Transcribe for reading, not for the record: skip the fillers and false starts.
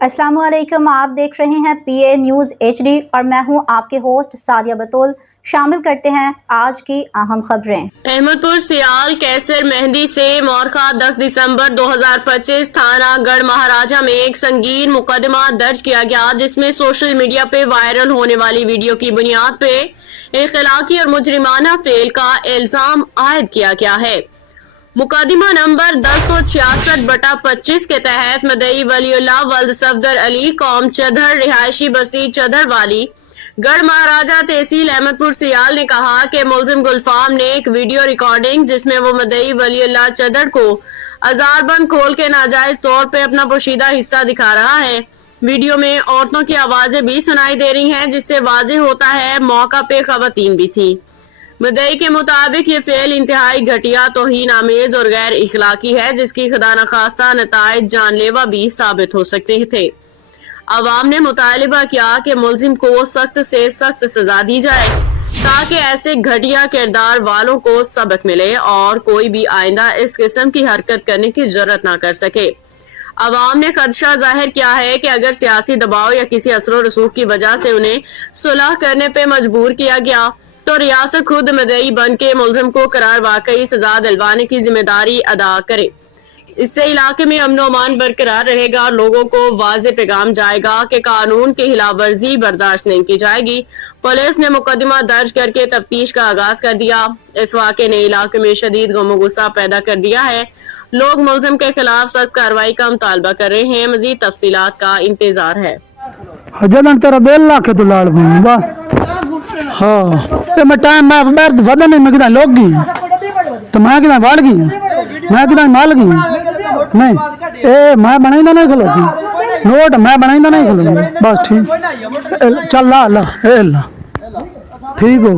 अस्सलाम वालेकुम, आप देख रहे हैं PA न्यूज़ HD और मैं हूं आपके होस्ट सादिया बतूल। शामिल करते हैं आज की अहम खबरें। अहमदपुर सियाल कैसर मेहंदी से मोरखा 10 दिसंबर 2025 थाना गढ़ महाराजा में एक संगीन मुकदमा दर्ज किया गया, जिसमें सोशल मीडिया पे वायरल होने वाली वीडियो की बुनियाद पे इख्लाकी और मुजरिमाना फेल का इल्जाम आयद किया गया है। मुकदमा नंबर 1066/25 के तहत मदई वलीउल्लाह वल्द सफदर अली कौम चधर रिहायशी बस्ती चधर वाली गढ़ महाराजा तहसील अहमदपुर सियाल ने कहा कि मुलजिम गुलफाम ने एक वीडियो रिकॉर्डिंग जिसमें वो मदई वलीउल्लाह चधर को अजारबंद खोल के नाजायज तौर पे अपना पोशीदा हिस्सा दिखा रहा है। वीडियो में औरतों की आवाजें भी सुनाई दे रही हैं, जिससे वाज़ेह होता है मौका पे खवातीन भी थी। मदई के मुताबिक ये फेल इंतहाई घटिया, तौहीन आमेज और गैर इखलाकी है, जिसकी खुदा न खास्ता नताइज जानलेवा भी साबित हो सकते थे। अवाम ने मुतालिबा किया कि मुलजिम को सख्त से सख्त सजा दी जाए ताकि ऐसे घटिया किरदार वालों को सबक मिले और कोई भी आइंदा इस किस्म की हरकत करने की जरूरत ना कर सके। अवाम ने खदशा जाहिर किया है कि अगर सियासी दबाव या किसी असर रसूख की वजह से उन्हें सुलह करने पे मजबूर किया गया तो रियासत खुद मदई बन के मुलजिम को करार वाकई सजा दिलवाने की जिम्मेदारी अदा करे। इससे इलाके में अमन अमान बरकरार रहेगा और लोगों को वाज़ेह पैगाम जाएगा कि कानून की खिलाफवर्जी बर्दाश्त नहीं की जाएगी। पुलिस ने मुकदमा दर्ज करके तफ्तीश का आगाज कर दिया। इस वाक़े ने इलाके में शदीद गम गुस्सा पैदा कर दिया है। लोग मुलजिम के खिलाफ सख्त कार्रवाई का मुतालबा कर रहे हैं। मजीद तफसीलात का इंतजार है। तेरा बेल लाके तो लाल हाँ तो मैं टाइम मैं वदा नहीं मैं किधर लोग गई तो मैं किधर बढ़ गई मैं किधर माल गई नहीं ए मैं बनाई ना नहीं खलोगी नोट मैं बनाई ना नहीं खलोगी बस ठीक चल ला ला ठीक हो